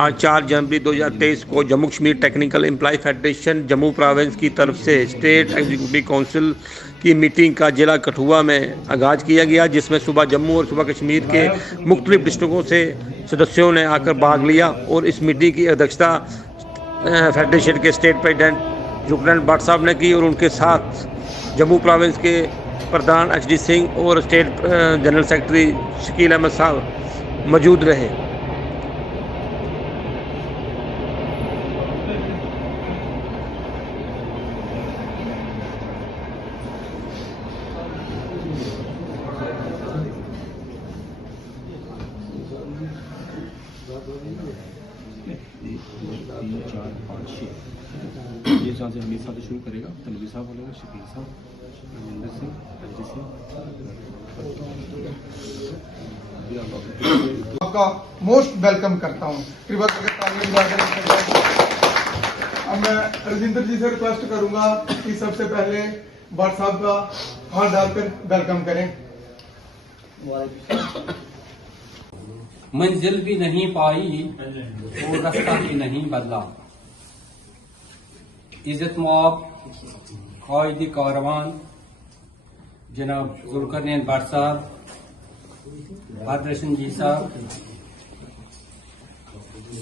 आज 4 जनवरी 2023 को Jammu Kashmir technical employ federation Jammu province की तरफ से स्टेट एग्जीक्यूटिव काउंसिल की मीटिंग का जिला कठुआ में आगाज़ किया गया, जिसमें सुबह जम्मू और सुबह कश्मीर के मुख्तलिफ डिस्ट्रिक्टों से सदस्यों ने आकर भाग लिया। और इस मीटिंग की अध्यक्षता फेडरेशन के स्टेट प्रेसिडेंट जुगनैन भट्ट साहब ने की और उनके साथ जम्मू प्रोविंस के प्रधान HD सिंह और state general secretary Shakeel Ahmed साहब मौजूद रहे। ये जहाँ से हमीद साहब शुरू करेगा, तनवीर साहब बोलेगा, शकील साहब, रविंदर सिंह, HD सिंह। आपका मोस्ट वेलकम करता हूँ। अब मैं रविंदर जी से रिक्वेस्ट करूंगा कि सबसे पहले भट्ट साहब का हाथ डालकर वेलकम करें। मंजिल भी नहीं पाई और रास्ता भी नहीं बदला, इज्जत मॉब कायदी कारवान जनाब जुल्करनैन भट्ट साहब, फेडरेशन जी साहब,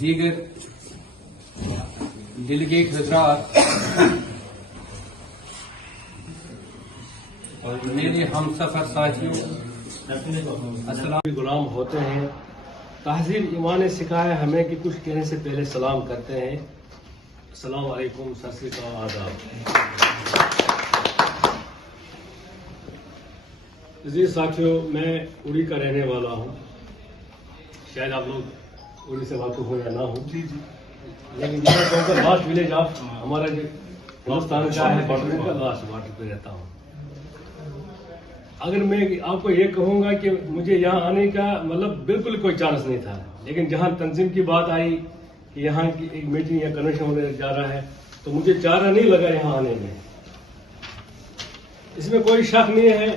दीगर डेलीगेट हजरात और मेरे हमसफर साथियों, अस्सलाम। गुलाम होते हैं, तहजीब ईमान ने सिखाया हमें कि कुछ कहने से पहले सलाम करते हैं। अस्सलाम वालेकुम, सत श्री अकाल, आदाब। अजीज साथियों, मैं उड़ी का रहने वाला हूँ। शायद आप लोग उड़ी से वाकिफ हो या ना हो, लेकिन लास्ट विलेज ऑफ हमारा जो हिंदुस्तान का है, बॉर्डर का लास्ट बॉर्डर पे रहता हूँ। अगर मैं आपको ये कहूँगा कि मुझे यहाँ आने का मतलब बिल्कुल कोई चांस नहीं था, लेकिन जहाँ तंजीम की बात आई कि यहाँ की एक मीटिंग या कन्वेंशन होने जा रहा है, तो मुझे चारा नहीं लगा यहाँ आने में। इसमें कोई शक नहीं है,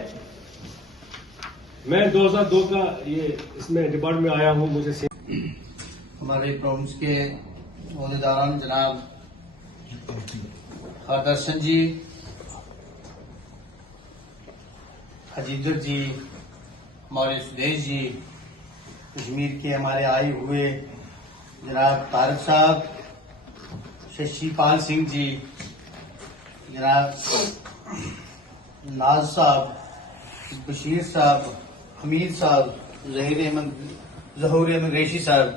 मैं 2002 का ये इसमें डिपार्टमेंट में आया हूँ। मुझे हमारे प्रोविंस के ओहदेदारान जनाब हरदर्शन जी, हजीदर जी, मौर्य सुदेश जी, कश्मीर के हमारे आए हुए जनाब तारक साहब, शशिपाल सिंह जी, जनाब नाज साहब, बशीर साहब, हमीद साहब, जहूर अहमद रेशी साहब,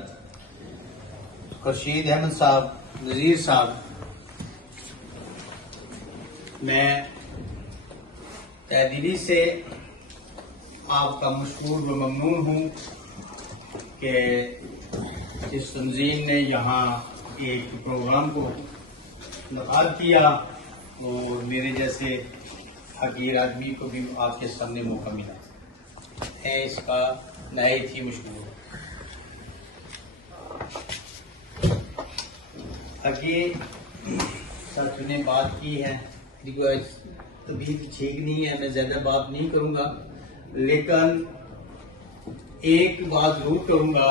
खुर्शीद अहमद साहब, नजीर साहब, मैं तहदीली से आपका मशहूर व ममनून हूँ कि इस तंजीम ने यहाँ एक प्रोग्राम को मुनक़्क़िद किया और मेरे जैसे हकीर आदमी को भी आपके सामने मौका मिला है। इसका नहायत ही मशहूर हकीर साथियों ने बात की है, तबीयत ठीक नहीं है, मैं ज्यादा बात नहीं करूंगा, लेकिन एक बात जरूर करूंगा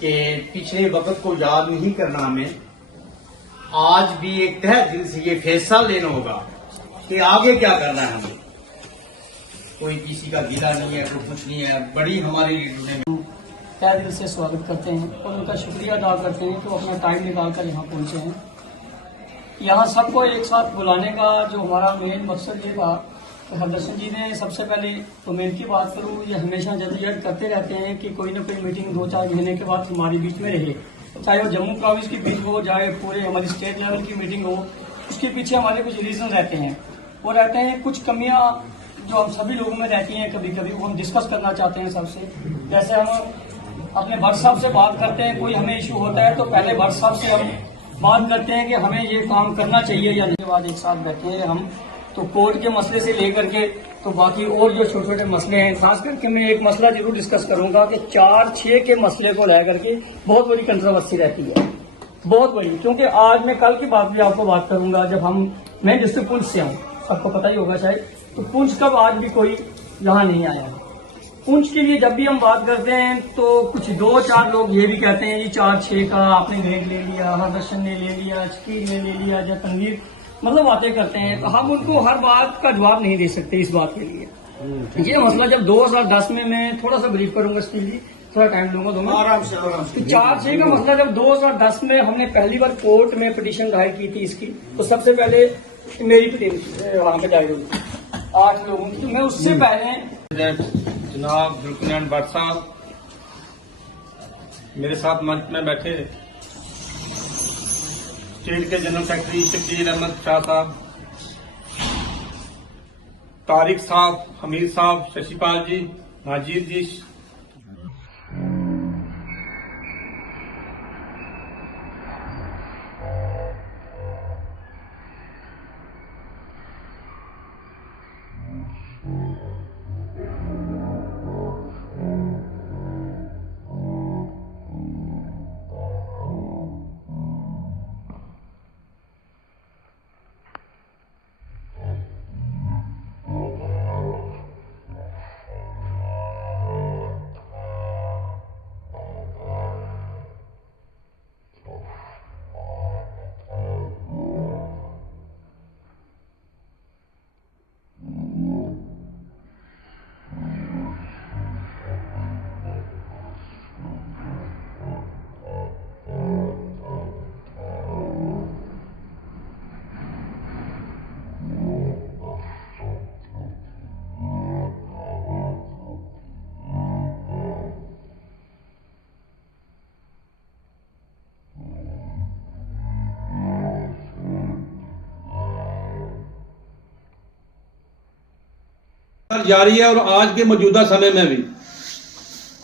कि पिछले वक्त को याद नहीं करना हमें। आज भी एक तह दिल से ये फैसला लेना होगा कि आगे क्या करना है हमें। कोई किसी का गिला नहीं है, कोई कुछ नहीं है। बड़ी हमारी लीडरों ने तहे दिल से स्वागत करते हैं और उनका शुक्रिया अदा करते हैं कि वो अपना टाइम निकाल कर यहाँ पहुंचे हैं। यहाँ सबको एक साथ बुलाने का जो हमारा मेन मकसद ये था कि हरदर्शन जी ने सबसे पहले, तो मैं इनकी बात करूँ, ये हमेशा जद्दोजहद करते रहते हैं कि कोई ना कोई मीटिंग 2-4 महीने के बाद हमारे बीच में रहे, चाहे वो जम्मू प्रोविंस की बीच हो, चाहे पूरे हमारी स्टेट लेवल की मीटिंग हो। उसके पीछे हमारे कुछ रीजन रहते हैं, वो रहते हैं कुछ कमियाँ जो हम सभी लोगों में रहती हैं, कभी कभी वो हम डिस्कस करना चाहते हैं सबसे। जैसे हम अपने भट्ट साहब से बात करते हैं, कोई हमें इशू होता है तो पहले भट्ट साहब से हम बात करते हैं कि हमें ये काम करना चाहिए या नहीं। के बाद एक साथ बैठे हैं हम, तो कोर्ट के मसले से लेकर के तो बाकी और जो छोटे छोटे मसले हैं, खास करके मैं एक मसला जरूर डिस्कस करूंगा कि 4-6 के मसले को लेकर के बहुत बड़ी कंट्रोवर्सी रहती है, बहुत बड़ी। क्योंकि आज मैं कल की बात भी आपको बात करूंगा, जब मैं डिस्ट्रिक्ट पुंछ से हूँ, सबको पता ही होगा शायद, तो पुंछ कब आज भी कोई यहाँ नहीं आया है। पुंछ के लिए जब भी हम बात करते हैं तो कुछ 2-4 लोग ये भी कहते हैं जी 4-6 का आपने ग्रेड ले लिया, हरदर्शन ने ले लिया, शकीर ने ले लिया, या तनवीर, मतलब बातें करते हैं। तो हम उनको हर बात का जवाब नहीं दे सकते इस बात के लिए। ये मसला जब 2010 में, मैं थोड़ा सा ब्रीफ करूंगा स्टील जी, थोड़ा टाइम लूंगा दोनों। आराम से तो 4-6 का मसला जब 2010 में हमने पहली बार कोर्ट में पिटीशन दायर की थी इसकी, तो सबसे पहले मेरी पिटीशन वहां पे दायर हुई 8 लोगों की। तो मैं उससे पहले जनाब जुल्फिकार भट्ट साहब, मेरे साथ मंच में बैठे स्टेट के जनरल सेक्रेटरी शकील अहमद शाह साहब, तारिक साहब, हमीद साहब, शशिपाल जी, नाजीर जी, जारी है। और आज के मौजूदा समय में भी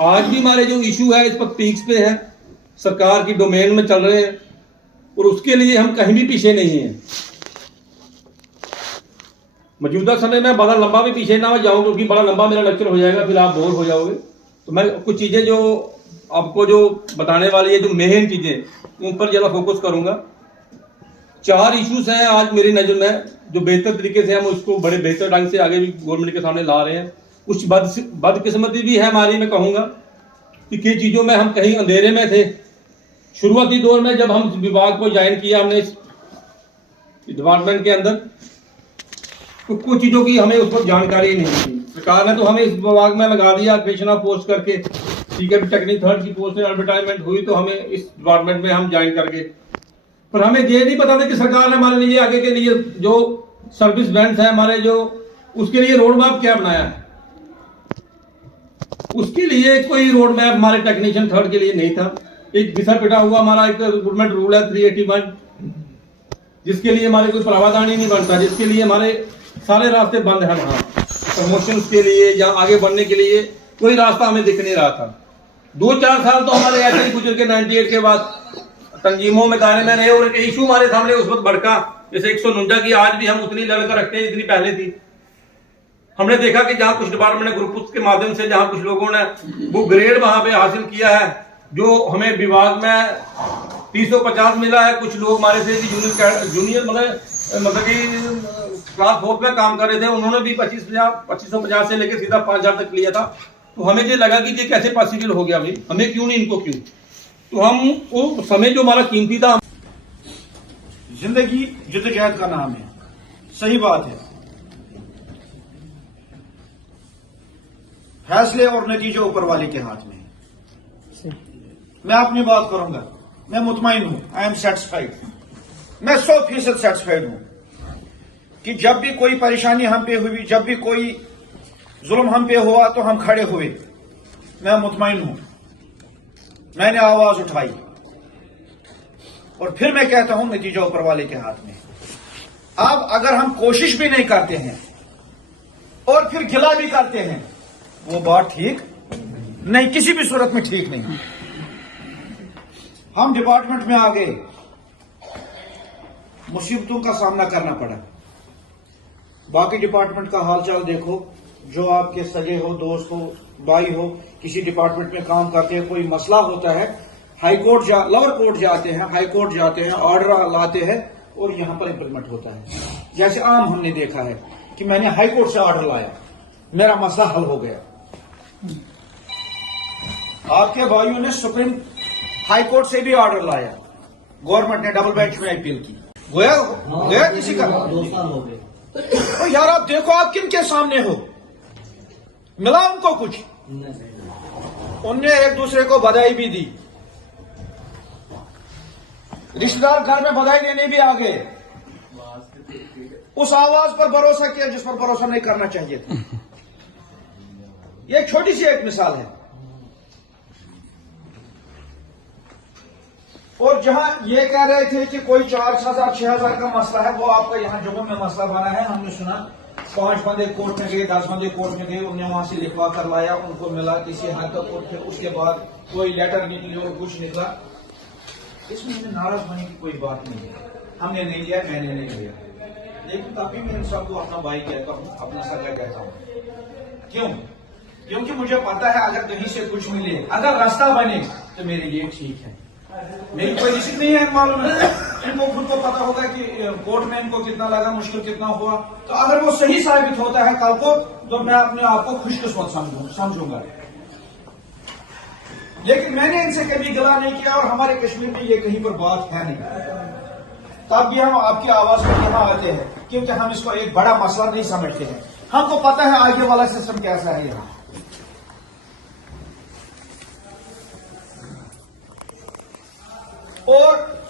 आज भी हमारे जो इशू है इस पर पीक्स पे है, सरकार की डोमेन में चल रहे हैं, और उसके लिए हम कहीं भी पीछे नहीं हैं। मौजूदा समय में बड़ा लंबा भी पीछे ना जाऊं, क्योंकि बड़ा लंबा मेरा लेक्चर हो जाएगा, फिर आप बोर हो जाओगे। तो मैं कुछ चीजें जो आपको जो बताने वाली है, जो मेन चीजें, उन पर ज्यादा फोकस करूंगा। 4 इश्यूज हैं आज मेरी नजर में, जो बेहतर तरीके से हम उसको बड़े बेहतर ढंग से आगे भी गवर्नमेंट के सामने ला रहे हैं। कुछ बदकिस्मती भी है हमारी, मैं कहूंगा कि किन चीजों में हम कहीं अंधेरे में थे। शुरुआती दौर में जब हम विभाग को ज्वाइन किया हमने इस डिपार्टमेंट के अंदर, तो कुछ चीजों की हमें उस पर जानकारी नहीं थी। सरकार ने तो हमें इस विभाग में लगा दिया क्रिएशन ऑफ पोस्ट करके, ठीक है, टेक्निक 3rd की पोस्ट में एडवर्टाइजमेंट हुई तो हमें इस डिपार्टमेंट में हम ज्वाइन कर गए। पर हमें ये नहीं पता था कि सरकार ने हमारे लिए आगे के लिए जो सर्विस बैंड्स है हमारे, जो उसके लिए रोड मैप क्या बनाया है। उसके लिए कोई रोड मैप हमारे टेक्नीशियन 3rd के लिए नहीं था। एक घिसा पिटा हुआ हमारा एक रिक्रूटमेंट रूल है 381, जिसके लिए हमारे कोई प्रावधान ही नहीं बनता, जिसके लिए हमारे सारे रास्ते बंद हैं। वहां प्रमोशन के लिए या आगे बढ़ने के लिए कोई रास्ता हमें दिख नहीं रहा था। 2-4 साल तो हमारे ऐसे ही गुजर के 98 के बाद तंजीमों में दायरे में रहे, और इशू हमारे सामने उस वक्त भड़का, जैसे 149 की आज भी हम उतनी लड़कर रखते हैं जितनी पहले थी। हमने देखा कि जहां कुछ डिपार्टमेंट ने ग्रुप के माध्यम से, जहां कुछ लोगों ने वो ग्रेड वहां पे हासिल किया है, जो हमें विभाग में 350 मिला है। कुछ लोग हमारे से जूनियर मतलब कि क्लास 4 में काम कर रहे थे, उन्होंने भी 2550 से लेकर सीधा 5000 तक लिया था। तो हमें ये लगा कि ये कैसे पॉसिबल हो गया भाई, हमें क्यों नहीं, इनको क्यों। तो हम वो समय जो हमारा कीमती था। जिंदगी जद्दोजहद का नाम है, सही बात है। फैसले और नतीजे ऊपर वाले के हाथ में है। मैं अपनी बात करूंगा, मैं मुतमईन हूं, आई एम सेटिस्फाइड। मैं 100% सेटिस्फाइड हूं कि जब भी कोई परेशानी हम पे हुई, जब भी कोई जुल्म हम पे हुआ, तो हम खड़े हुए। मैं मुतमईन हूं, मैंने आवाज उठाई, और फिर मैं कहता हूं नतीजा ऊपर वाले के हाथ में। अब अगर हम कोशिश भी नहीं करते हैं और फिर गिला भी करते हैं, वो बात ठीक नहीं, किसी भी सूरत में ठीक नहीं। हम डिपार्टमेंट में आ गए, मुसीबतों का सामना करना पड़ा। बाकी डिपार्टमेंट का हालचाल देखो, जो आपके सगे हो, दोस्त हो, भाई हो, किसी डिपार्टमेंट में काम करते हैं, कोई मसला होता है, हाई कोर्ट लोअर कोर्ट जाते हैं, हाई कोर्ट जाते हैं, ऑर्डर लाते हैं, और यहां पर इंप्लीमेंट होता है। जैसे आम हमने देखा है कि मैंने हाई कोर्ट से ऑर्डर लाया, मेरा मसला हल हो गया। आपके भाइयों ने सुप्रीम हाई कोर्ट से भी ऑर्डर लाया, गवर्नमेंट ने डबल बेंच में अपील की, गया किसी का? 2 साल हो गए। तो यार आप देखो, आप किन के सामने हो? मिला उनको कुछ? उनने एक दूसरे को बधाई भी दी, रिश्तेदार घर में बधाई देने भी आ गए, उस आवाज पर भरोसा किया जिस पर भरोसा नहीं करना चाहिए था। यह छोटी सी एक मिसाल है। और जहां ये कह रहे थे कि कोई 4,000 6,000 का मसला है, वो आपका यहां जम्मू में मसला बना है। हमने सुना 5 बंदे कोर्ट में गए, 10 बंदे कोर्ट में गए, उन्हें वहां से लिखवा कर लाया, उनको मिला किसी हद तक कोर्ट थे, उसके बाद कोई लेटर निकली और कुछ निकला। इसमें हमें नाराज होने की कोई बात नहीं है। हमने नहीं लिया, मैंने नहीं लिया, लेकिन तभी मैं इन सबको अपना भाई कहता हूं, अपना सगा कहता हूं। क्यों? क्योंकि मुझे पता है अगर कहीं से कुछ मिले, अगर रास्ता बने तो मेरे लिए ठीक है। मेरी कोई रिस्क नहीं है, मालूम है इनको खुद को पता होगा कि कोर्ट में इनको कितना लगा, मुश्किल कितना हुआ। तो अगर वो सही साबित होता है कल को, तो मैं अपने आप को खुशकिस्मत समझूंगा। लेकिन मैंने इनसे कभी गिला नहीं किया और हमारे कश्मीर में ये कहीं पर बात है नहीं। तब भी हम आपकी आवाज पर यहां आते हैं क्योंकि हम इसको एक बड़ा मसला नहीं समझते हैं। हमको पता है आगे वाला सिस्टम कैसा है यहाँ। और